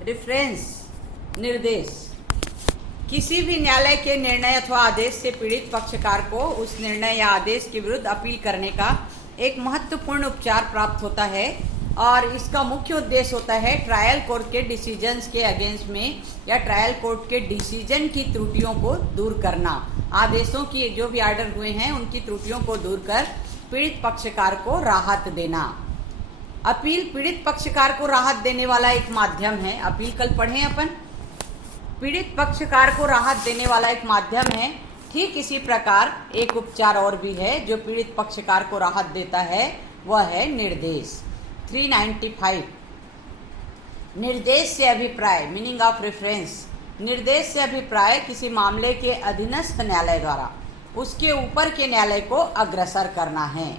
Reference निर्देश किसी भी न्यायालय के निर्णय अथवा आदेश से पीड़ित पक्षकार को उस निर्णय या आदेश के विरुद्ध अपील करने का एक महत्वपूर्ण उपचार प्राप्त होता है और इसका मुख्य उद्देश्य होता है ट्रायल कोर्ट के डिसीजंस के अगेंस्ट में या ट्रायल कोर्ट के डिसीजन की त्रुटियों को दूर करना। आदेशों की जो भी आर्डर हुए हैं उनकी त्रुटियों को दूर कर पीड़ित पक्षकार को राहत देना। अपील पीड़ित पक्षकार को राहत देने वाला एक माध्यम है। अपील कल पढ़े अपन। पीड़ित पक्षकार को राहत देने वाला एक माध्यम है। ठीक इसी प्रकार एक उपचार और भी है जो पीड़ित पक्षकार को राहत देता है, वह है निर्देश। 395 निर्देश से अभिप्राय मीनिंग ऑफ रेफरेंस। निर्देश से अभिप्राय किसी मामले के अधीनस्थ न्यायालय द्वारा उसके ऊपर के न्यायालय को अग्रसर करना है।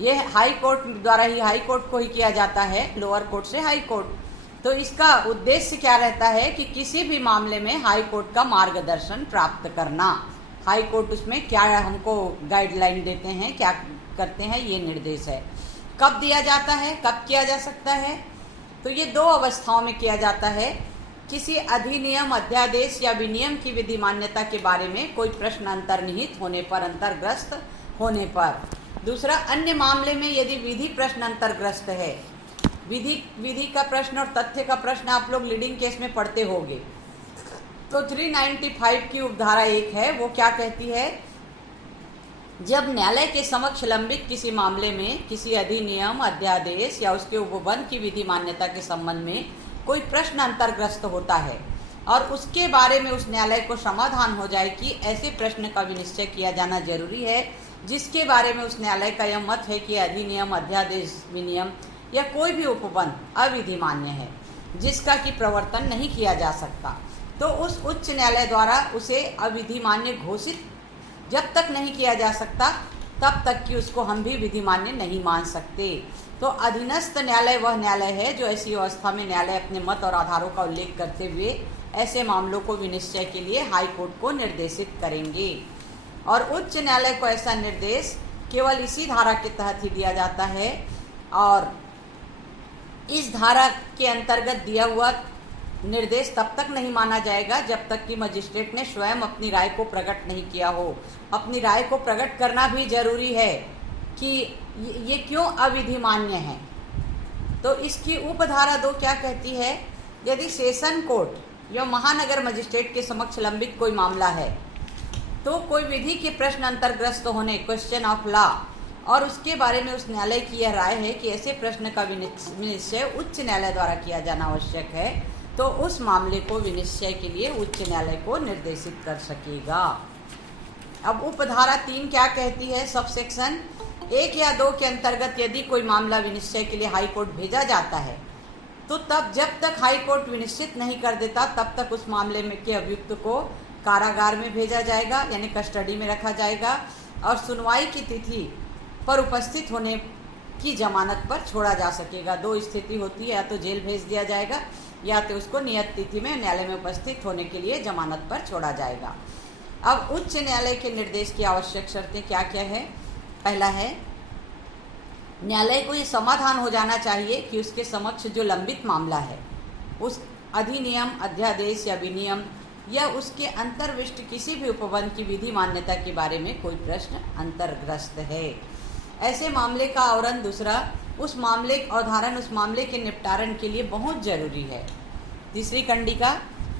यह हाई कोर्ट द्वारा ही हाई कोर्ट को ही किया जाता है, लोअर कोर्ट से हाई कोर्ट। तो इसका उद्देश्य क्या रहता है कि किसी भी मामले में हाई कोर्ट का मार्गदर्शन प्राप्त करना। हाई कोर्ट उसमें क्या हमको गाइडलाइन देते हैं, क्या करते हैं, ये निर्देश है। कब दिया जाता है, कब किया जा सकता है, तो ये दो अवस्थाओं में किया जाता है। किसी अधिनियम, अध्यादेश या विनियम की विधि मान्यता के बारे में कोई प्रश्न अंतर्निहित होने पर, अंतर्ग्रस्त होने पर। दूसरा, अन्य मामले में यदि विधि प्रश्न अंतर्ग्रस्त है। विधि का प्रश्न और तथ्य का प्रश्न आप लोग लीडिंग केस में पढ़ते होंगे। तो 395 की उपधारा 1 है, वो क्या कहती है? जब न्यायालय के समक्ष लंबित किसी मामले में किसी अधिनियम, अध्यादेश या उसके उपबंध की विधि मान्यता के संबंध में कोई प्रश्न अंतर्ग्रस्त होता है और उसके बारे में उस न्यायालय को समाधान हो जाए कि ऐसे प्रश्न का विनिश्चय किया जाना जरूरी है जिसके बारे में उस न्यायालय का यह मत है कि अधिनियम, अध्यादेश, विनियम या कोई भी उपबंध अविधि मान्य है, जिसका कि प्रवर्तन नहीं किया जा सकता, तो उस उच्च न्यायालय द्वारा उसे अविधि मान्य घोषित जब तक नहीं किया जा सकता तब तक कि उसको हम भी विधि मान्य नहीं मान सकते। तो अधीनस्थ न्यायालय वह न्यायालय है जो ऐसी अवस्था में न्यायालय अपने मत और आधारों का उल्लेख करते हुए ऐसे मामलों को विनिश्चय के लिए हाई कोर्ट को निर्देशित करेंगे। और उच्च न्यायालय को ऐसा निर्देश केवल इसी धारा के तहत ही दिया जाता है और इस धारा के अंतर्गत दिया हुआ निर्देश तब तक नहीं माना जाएगा जब तक कि मजिस्ट्रेट ने स्वयं अपनी राय को प्रकट नहीं किया हो। अपनी राय को प्रकट करना भी जरूरी है कि ये क्यों अविधि मान्य है। तो इसकी उपधारा 2 क्या कहती है? यदि सेशन कोर्ट या महानगर मजिस्ट्रेट के समक्ष लंबित कोई मामला है तो कोई विधि के प्रश्न अंतर्ग्रस्त होने, क्वेश्चन ऑफ लॉ, और उसके बारे में उस न्यायालय की यह राय है कि ऐसे प्रश्न का विनिश्चय उच्च न्यायालय द्वारा किया जाना आवश्यक है, तो उस मामले को विनिश्चय के लिए उच्च न्यायालय को निर्देशित कर सकेगा। अब उपधारा 3 क्या कहती है? सब सेक्शन 1 या 2 के अंतर्गत यदि कोई मामला विनिश्चय के लिए हाई कोर्ट भेजा जाता है तो तब जब तक हाई कोर्ट विनिश्चित नहीं कर देता तब तक उस मामले में के अभियुक्त को कारागार में भेजा जाएगा, यानी कस्टडी में रखा जाएगा, और सुनवाई की तिथि पर उपस्थित होने की जमानत पर छोड़ा जा सकेगा। 2 स्थिति होती है, या तो जेल भेज दिया जाएगा या तो उसको नियत तिथि में न्यायालय में उपस्थित होने के लिए जमानत पर छोड़ा जाएगा। अब उच्च न्यायालय के निर्देश की आवश्यक शर्तें क्या क्या है? पहला है, न्यायालय को ये समाधान हो जाना चाहिए कि उसके समक्ष जो लंबित मामला है उस अधिनियम, अध्यादेश या विनियम या उसके अंतर्विष्ट किसी भी उपबंध की विधि मान्यता के बारे में कोई प्रश्न अंतर्ग्रस्त है। ऐसे मामले का आवरण, दूसरा, उस मामले अवधारण उस मामले के निपटारण के लिए बहुत जरूरी है। तीसरी कंडिका,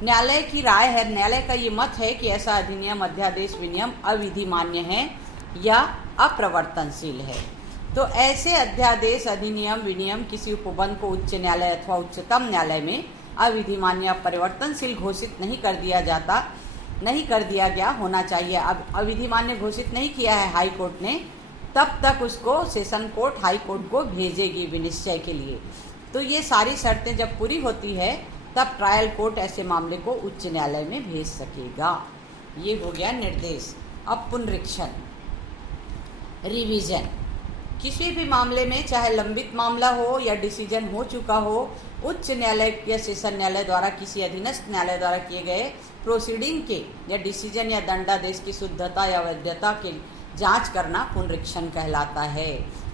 न्यायालय की राय है, न्यायालय का ये मत है कि ऐसा अधिनियम, अध्यादेश, विनियम अविधि मान्य है या अप्रवर्तनशील है। तो ऐसे अध्यादेश, अधिनियम, विनियम किसी उपबंध को उच्च न्यायालय अथवा उच्चतम न्यायालय में अविधि मान्य, अपरिवर्तनशील घोषित नहीं कर दिया गया होना चाहिए। अब अविधि मान्य घोषित नहीं किया है हाई कोर्ट ने, तब तक उसको सेशन कोर्ट हाई कोर्ट को भेजेगी विनिश्चय के लिए। तो ये सारी शर्तें जब पूरी होती है तब ट्रायल कोर्ट ऐसे मामले को उच्च न्यायालय में भेज सकेगा। ये हो गया निर्देश। अब पुनरीक्षण, रिवीजन। किसी भी मामले में, चाहे लंबित मामला हो या डिसीजन हो चुका हो, उच्च न्यायालय या सेशन न्यायालय द्वारा किसी अधीनस्थ न्यायालय द्वारा किए गए प्रोसीडिंग के या डिसीजन या दंडादेश की शुद्धता या वैधता के जांच करना पुनरीक्षण कहलाता है।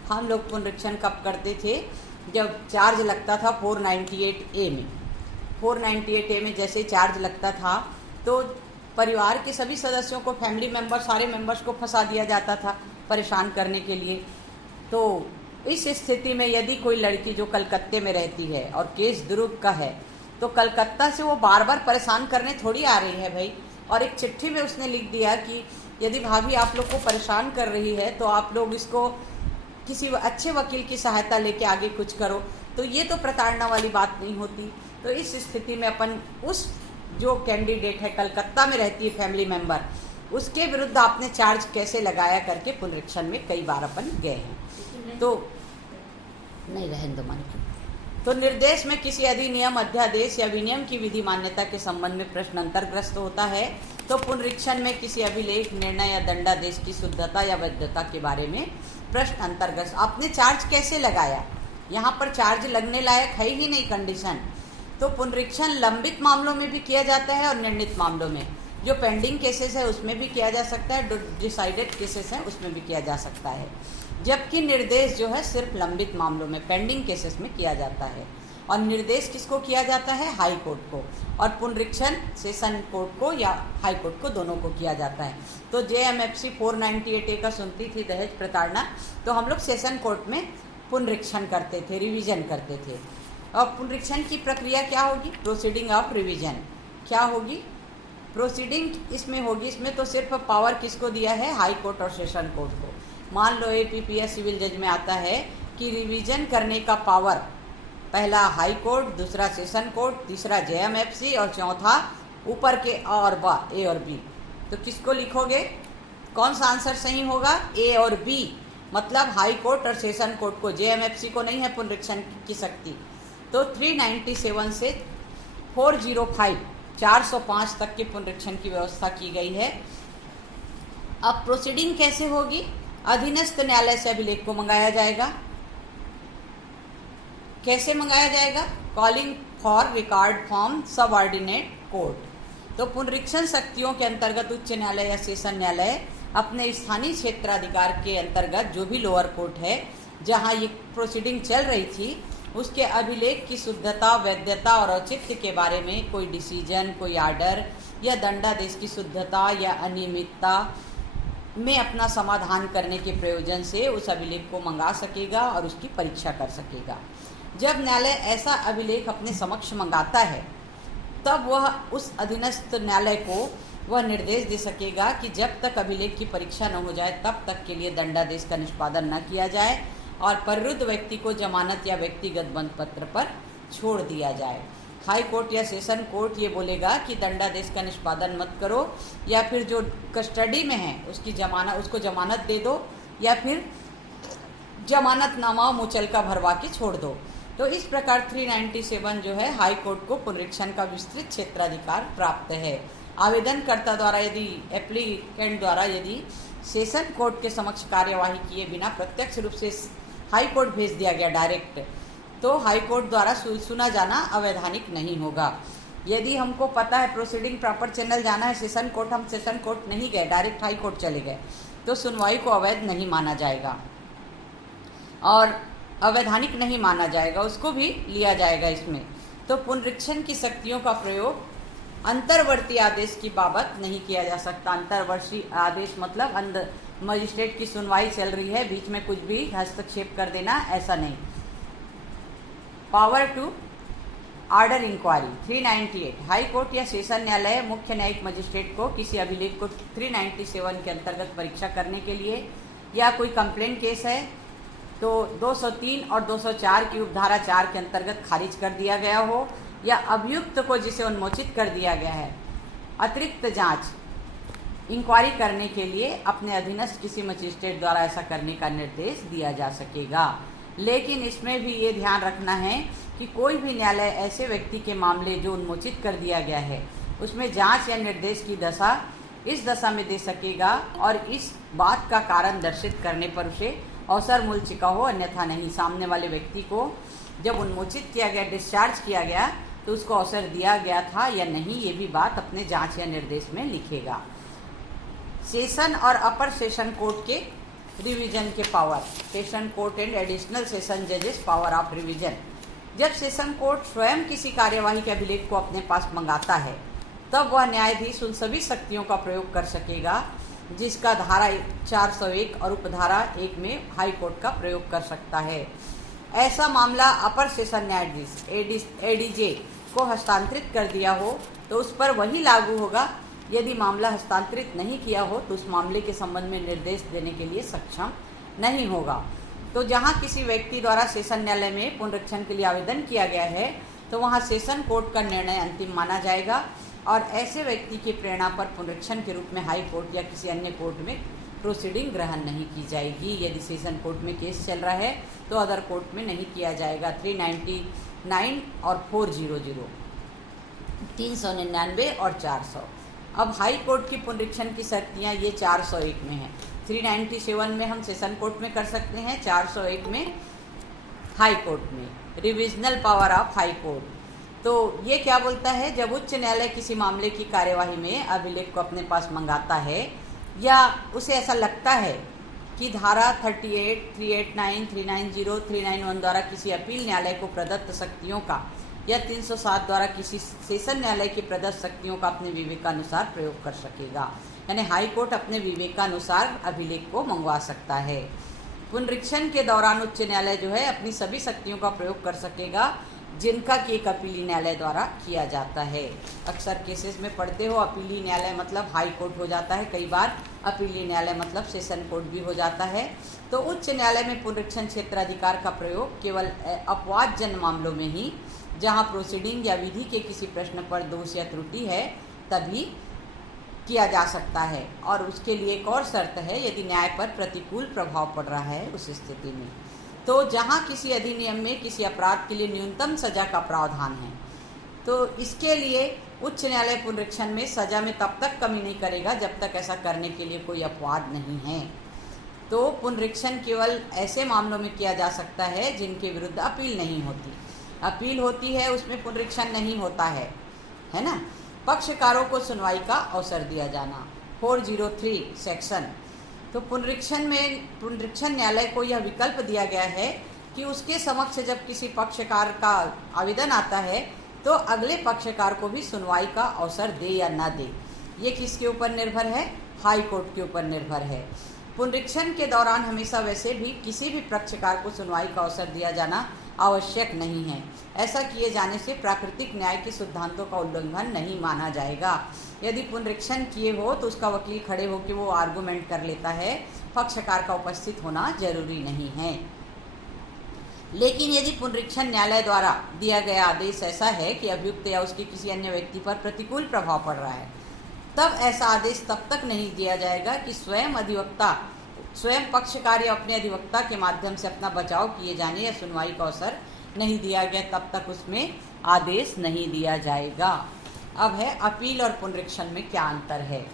हम लोग पुनरीक्षण कब करते थे? जब चार्ज लगता था 498A में, 498A में जैसे चार्ज लगता था तो परिवार के सभी सदस्यों को, फैमिली मेंबर, सारे मेंबर्स को फंसा दिया जाता था परेशान करने के लिए। तो इस स्थिति में यदि कोई लड़की जो कलकत्ते में रहती है और केस दुर्ग का है, तो कलकत्ता से वो बार बार परेशान करने थोड़ी आ रही है भाई। और एक चिट्ठी में उसने लिख दिया कि यदि भाभी आप लोग को परेशान कर रही है तो आप लोग इसको किसी अच्छे वकील की सहायता लेके आगे कुछ करो। तो ये तो प्रताड़ना वाली बात नहीं होती। तो इस स्थिति में अपन उस जो कैंडिडेट है कलकत्ता में रहती है फैमिली मेंबर, उसके विरुद्ध आपने चार्ज कैसे लगाया करके पुनरीक्षण में कई बार अपन गए हैं। तो नहीं रहने दो मानी। तो निर्देश में किसी अधिनियम, अध्यादेश या विनियम की विधि मान्यता के संबंध में प्रश्न अंतर्ग्रस्त होता है तो पुनरीक्षण में किसी अभिलेख, निर्णय या दंडादेश की शुद्धता या वैधता के बारे में प्रश्न अंतर्ग्रस्त। आपने चार्ज कैसे लगाया, यहाँ पर चार्ज लगने लायक है ही नहीं कंडीशन। तो पुनरीक्षण लंबित मामलों में भी किया जाता है और निर्णीत मामलों में, जो पेंडिंग केसेस है उसमें भी किया जा सकता है, डिसाइडेड केसेस हैं उसमें भी किया जा सकता है। जबकि निर्देश जो है सिर्फ लंबित मामलों में, पेंडिंग केसेस में किया जाता है। और निर्देश किसको किया जाता है? हाई कोर्ट को। और पुनरीक्षण सेशन कोर्ट को या हाई कोर्ट को, दोनों को किया जाता है। तो JMFC 498A का सुनती थी दहेज प्रताड़ना, तो हम लोग सेशन कोर्ट में पुनरीक्षण करते थे, रिवीजन करते थे। और पुनरीक्षण की प्रक्रिया क्या होगी? Proceeding of revision. क्या होगी? प्रोसीडिंग इसमें होगी। इसमें तो सिर्फ पावर किसको दिया है? हाई कोर्ट और सेशन कोर्ट को। मान लो APPS सिविल जज में आता है कि रिवीजन करने का पावर पहला हाई कोर्ट, दूसरा सेशन कोर्ट, तीसरा JMFC और चौथा ऊपर के और A और B। तो किसको लिखोगे? कौन सा आंसर सही होगा? A और B। मतलब हाई कोर्ट और सेशन कोर्ट को, JMFC को नहीं है पुनरीक्षण की शक्ति। तो 397 से 405 तक के पुनरीक्षण की व्यवस्था की गई है। अब प्रोसीडिंग कैसे होगी? अधीनस्थ न्यायालय से अभिलेख को मंगाया जाएगा। कैसे मंगाया जाएगा? Calling for record from subordinate court. तो पुनरीक्षण शक्तियों के अंतर्गत उच्च न्यायालय या सेशन न्यायालय अपने स्थानीय क्षेत्राधिकार के अंतर्गत जो भी लोअर कोर्ट है जहां ये प्रोसीडिंग चल रही थी, उसके अभिलेख की शुद्धता, वैधता और औचित्य के बारे में कोई डिसीजन, कोई आर्डर या दंडादेश की शुद्धता या अनियमितता में अपना समाधान करने के प्रयोजन से उस अभिलेख को मंगा सकेगा और उसकी परीक्षा कर सकेगा। जब न्यायालय ऐसा अभिलेख अपने समक्ष मंगाता है तब वह उस अधीनस्थ न्यायालय को वह निर्देश दे सकेगा कि जब तक अभिलेख की परीक्षा न हो जाए तब तक के लिए दंडादेश का निष्पादन न किया जाए और प्रवृत्त व्यक्ति को जमानत या व्यक्तिगत बंद पत्र पर छोड़ दिया जाए। हाई कोर्ट या सेशन कोर्ट ये बोलेगा कि दंडादेश का निष्पादन मत करो, या फिर जो कस्टडी में है उसको जमानत दे दो, या फिर जमानतनामा मुचलका भरवा के छोड़ दो। तो इस प्रकार 397 जो है हाई कोर्ट को पुनरीक्षण का विस्तृत क्षेत्राधिकार प्राप्त है। आवेदनकर्ता द्वारा यदि एप्लीकेंट द्वारा यदि सेशन कोर्ट के समक्ष कार्यवाही किए बिना प्रत्यक्ष रूप से हाई कोर्ट भेज दिया गया डायरेक्ट, तो हाई कोर्ट द्वारा सुना जाना अवैधानिक नहीं होगा। यदि हमको पता है प्रोसीडिंग प्रॉपर चैनल जाना है सेशन कोर्ट, हम सेशन कोर्ट नहीं गए, डायरेक्ट हाई कोर्ट चले गए, तो सुनवाई को अवैध नहीं माना जाएगा और अवैधानिक नहीं माना जाएगा, उसको भी लिया जाएगा इसमें। तो पुनरीक्षण की शक्तियों का प्रयोग अंतर्वर्ती आदेश की बाबत नहीं किया जा सकता। अंतर्वर्ती आदेश मतलब मजिस्ट्रेट की सुनवाई चल रही है, बीच में कुछ भी हस्तक्षेप कर देना, ऐसा नहीं। Power to order inquiry 398 high court या सेशन न्यायालय मुख्य न्यायिक मजिस्ट्रेट को किसी अभिलेख को 397 के अंतर्गत परीक्षा करने के लिए, या कोई कंप्लेंट केस है तो 203 और 204 की उपधारा 4 के अंतर्गत खारिज कर दिया गया हो, या अभियुक्त को जिसे उन्मोचित कर दिया गया है अतिरिक्त जांच इंक्वायरी करने के लिए अपने अधीनस्थ किसी मजिस्ट्रेट द्वारा ऐसा करने का निर्देश दिया जा सकेगा। लेकिन इसमें भी ये ध्यान रखना है कि कोई भी न्यायालय ऐसे व्यक्ति के मामले जो उन्मोचित कर दिया गया है उसमें जांच या निर्देश की दशा इस दशा में दे सकेगा और इस बात का कारण दर्शित करने पर उसे अवसर मूल चिका हो, अन्यथा नहीं। सामने वाले व्यक्ति को जब उन्मोचित किया गया, डिस्चार्ज किया गया, तो उसको अवसर दिया गया था या नहीं, ये भी बात अपने जांच या निर्देश में लिखेगा। सेशन और अपर सेशन कोर्ट के रिवीजन के power, session court and additional session जजेस पावर ऑफ रिवीजन। जब सेशन कोर्ट स्वयं किसी कार्यवाही के अभिलेख को अपने पास मंगाता है तब वह न्यायाधीश उन सभी शक्तियों का प्रयोग कर सकेगा जिसका धारा 401 और उपधारा 1 में हाई कोर्ट का प्रयोग कर सकता है। ऐसा मामला अपर सेशन न्यायाधीश एडीजे को हस्तांतरित कर दिया हो तो उस पर वही लागू होगा। यदि मामला हस्तांतरित नहीं किया हो तो उस मामले के संबंध में निर्देश देने के लिए सक्षम नहीं होगा। तो जहां किसी व्यक्ति द्वारा सेशन न्यायालय में पुनरीक्षण के लिए आवेदन किया गया है तो वहां सेशन कोर्ट का निर्णय अंतिम माना जाएगा और ऐसे व्यक्ति की प्रेरणा पर पुनरीक्षण के रूप में हाई कोर्ट या किसी अन्य कोर्ट में प्रोसीडिंग ग्रहण नहीं की जाएगी। यदि सेशन कोर्ट में केस चल रहा है तो अदर कोर्ट में नहीं किया जाएगा। 399 और 400, 399 और 400। अब हाई कोर्ट की पुनरीक्षण की शर्तियाँ ये 401 में है। 397 में हम सेशन कोर्ट में कर सकते हैं, 401 में हाई कोर्ट में। Revisional power of high court, तो ये क्या बोलता है, जब उच्च न्यायालय किसी मामले की कार्यवाही में अभिलेख को अपने पास मंगाता है या उसे ऐसा लगता है कि धारा 38, 389, 390, 391 द्वारा किसी अपील न्यायालय को प्रदत्त शक्तियों का या 307 द्वारा किसी सेशन न्यायालय की प्रदत्त शक्तियों का अपने विवेकानुसार प्रयोग कर सकेगा। यानी हाई कोर्ट अपने विवेकानुसार अभिलेख को मंगवा सकता है। पुनरीक्षण के दौरान उच्च न्यायालय जो है अपनी सभी शक्तियों का प्रयोग कर सकेगा जिनका कि एक अपीली न्यायालय द्वारा किया जाता है। अक्सर केसेस में पढ़ते हो अपीली न्यायालय मतलब हाई कोर्ट हो जाता है, कई बार अपीली न्यायालय मतलब सेशन कोर्ट भी हो जाता है। तो उच्च न्यायालय में पुनरीक्षण क्षेत्राधिकार का प्रयोग केवल अपवादजन्य मामलों में ही, जहां प्रोसीडिंग या विधि के किसी प्रश्न पर दोष या त्रुटि है तभी किया जा सकता है। और उसके लिए एक और शर्त है, यदि न्याय पर प्रतिकूल प्रभाव पड़ रहा है उस स्थिति में। तो जहां किसी अधिनियम में किसी अपराध के लिए न्यूनतम सजा का प्रावधान है तो इसके लिए उच्च न्यायालय पुनरीक्षण में सजा में तब तक कमी नहीं करेगा जब तक ऐसा करने के लिए कोई अपवाद नहीं है। तो पुनरीक्षण केवल ऐसे मामलों में किया जा सकता है जिनके विरुद्ध अपील नहीं होती। अपील होती है उसमें पुनरीक्षण नहीं होता है ना। पक्षकारों को सुनवाई का अवसर दिया जाना, 403 सेक्शन। तो पुनरीक्षण न्यायालय को यह विकल्प दिया गया है कि उसके समक्ष जब किसी पक्षकार का आवेदन आता है तो अगले पक्षकार को भी सुनवाई का अवसर दे या ना दे। ये किसके ऊपर निर्भर है, हाई कोर्ट के ऊपर निर्भर है। पुनरीक्षण के दौरान हमेशा वैसे भी किसी भी पक्षकार को सुनवाई का अवसर दिया जाना आवश्यक नहीं है। ऐसा किए जाने से प्राकृतिक न्याय के सिद्धांतों का उल्लंघन नहीं माना जाएगा। यदि पुनरीक्षण किए हो तो उसका वकील खड़े होकर वो आर्गूमेंट कर लेता है, पक्षकार का उपस्थित होना जरूरी नहीं है। लेकिन यदि पुनरीक्षण न्यायालय द्वारा दिया गया आदेश ऐसा है कि अभियुक्त या उसके किसी अन्य व्यक्ति पर प्रतिकूल प्रभाव पड़ रहा है, तब ऐसा आदेश तब तक नहीं दिया जाएगा कि स्वयं पक्षकार या अपने अधिवक्ता के माध्यम से अपना बचाव किए जाने या सुनवाई का अवसर नहीं दिया गया, तब तक उसमें आदेश नहीं दिया जाएगा। अब है अपील और पुनरीक्षण में क्या अंतर है।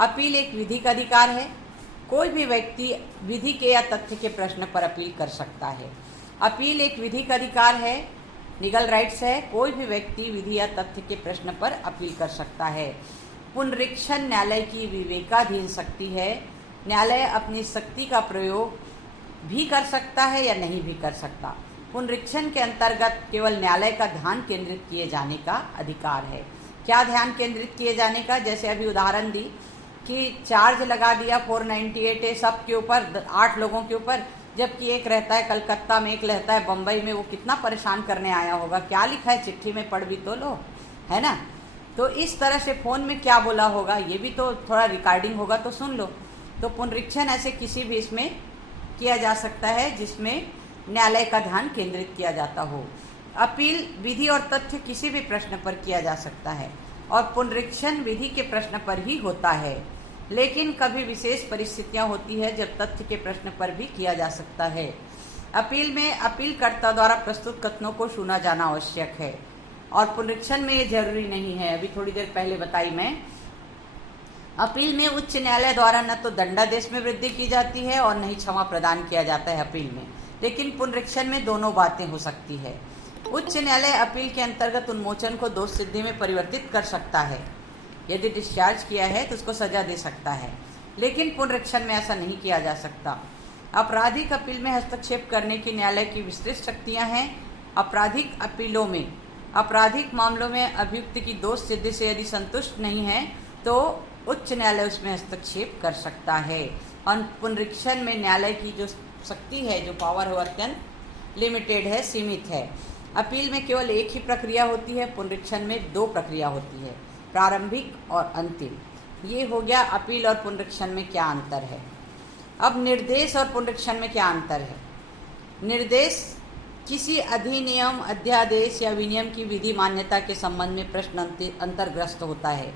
अपील एक विधिक अधिकार है। कोई भी व्यक्ति विधि के या तथ्य के प्रश्न पर अपील कर सकता है। अपील एक विधिक अधिकार है, लीगल राइट्स है। कोई भी व्यक्ति विधि या तथ्य के प्रश्न पर अपील कर सकता है। पुनरीक्षण न्यायालय की विवेकाधीन शक्ति है। न्यायालय अपनी शक्ति का प्रयोग भी कर सकता है या नहीं भी कर सकता। पुनरीक्षण के अंतर्गत केवल न्यायालय का ध्यान केंद्रित किए जाने का अधिकार है। क्या ध्यान केंद्रित किए जाने का, जैसे अभी उदाहरण दी कि चार्ज लगा दिया 498 है सब के ऊपर, 8 लोगों के ऊपर, जबकि एक रहता है कलकत्ता में, एक रहता है बम्बई में। वो कितना परेशान करने आया होगा, क्या लिखा है चिट्ठी में पढ़ भी तो लो, है ना। तो इस तरह से फ़ोन में क्या बोला होगा ये भी तो थोड़ा रिकॉर्डिंग होगा तो सुन लो। तो पुनरीक्षण ऐसे किसी भी इसमें किया जा सकता है जिसमें न्यायालय का ध्यान केंद्रित किया जाता हो। अपील विधि और तथ्य किसी भी प्रश्न पर किया जा सकता है और पुनरीक्षण विधि के प्रश्न पर ही होता है। लेकिन कभी विशेष परिस्थितियां होती है जब तथ्य के प्रश्न पर भी किया जा सकता है। अपील में अपीलकर्ता द्वारा प्रस्तुत कथनों को सुना जाना आवश्यक है और पुनरीक्षण में ये जरूरी नहीं है। अभी थोड़ी देर पहले बताई मैं। अपील में उच्च न्यायालय द्वारा न तो दंडादेश में वृद्धि की जाती है और न ही क्षमा प्रदान किया जाता है अपील में, लेकिन पुनरीक्षण में दोनों बातें हो सकती है। उच्च न्यायालय अपील के अंतर्गत उन्मोचन को दोष सिद्धि में परिवर्तित कर सकता है। यदि डिस्चार्ज किया है तो उसको सजा दे सकता है, लेकिन पुनरीक्षण में ऐसा नहीं किया जा सकता। आपराधिक अपील में हस्तक्षेप करने की न्यायालय की विस्तृत शक्तियां हैं। आपराधिक अपीलों में आपराधिक मामलों में अभियुक्त की दोष सिद्धि से यदि संतुष्ट नहीं है तो उच्च न्यायालय उसमें हस्तक्षेप कर सकता है। और पुनरीक्षण में न्यायालय की जो शक्ति है, जो पावर है, वो अत्यंत लिमिटेड है, सीमित है। अपील में केवल एक ही प्रक्रिया होती है, पुनरीक्षण में 2 प्रक्रिया होती है, प्रारंभिक और अंतिम। ये हो गया अपील और पुनरीक्षण में क्या अंतर है। अब निर्देश और पुनरीक्षण में क्या अंतर है। निर्देश किसी अधिनियम, अध्यादेश या विनियम की विधि मान्यता के संबंध में प्रश्न अंतर्ग्रस्त होता है।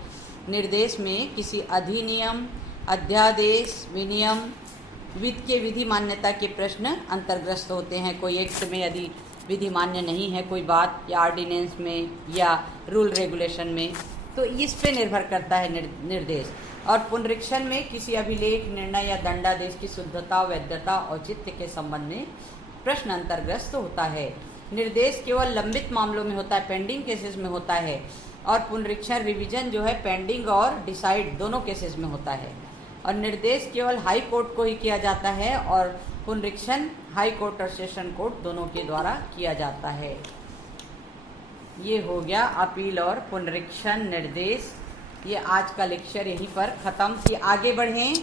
निर्देश में किसी अधिनियम, अध्यादेश, विनियम के विधि मान्यता के प्रश्न अंतर्ग्रस्त होते हैं। कोई एक्ट में यदि विधि मान्य नहीं है कोई बात, या ऑर्डिनेंस में या रूल रेगुलेशन में, तो इस पे निर्भर करता है निर्देश। और पुनरीक्षण में किसी अभिलेख, निर्णय या दंडादेश की शुद्धता, वैधता, औचित्य के संबंध में प्रश्न अंतर्ग्रस्त होता है। निर्देश केवल लंबित मामलों में होता है, पेंडिंग केसेस में होता है, और पुनरीक्षण रिवीजन जो है पेंडिंग और डिसाइड दोनों केसेस में होता है। और निर्देश केवल हाई कोर्ट को ही किया जाता है और पुनरीक्षण हाई कोर्ट और सेशन कोर्ट दोनों के द्वारा किया जाता है। ये हो गया अपील और पुनरीक्षण निर्देश। ये आज का लेक्चर यहीं पर ख़त्म। कि आगे बढ़ें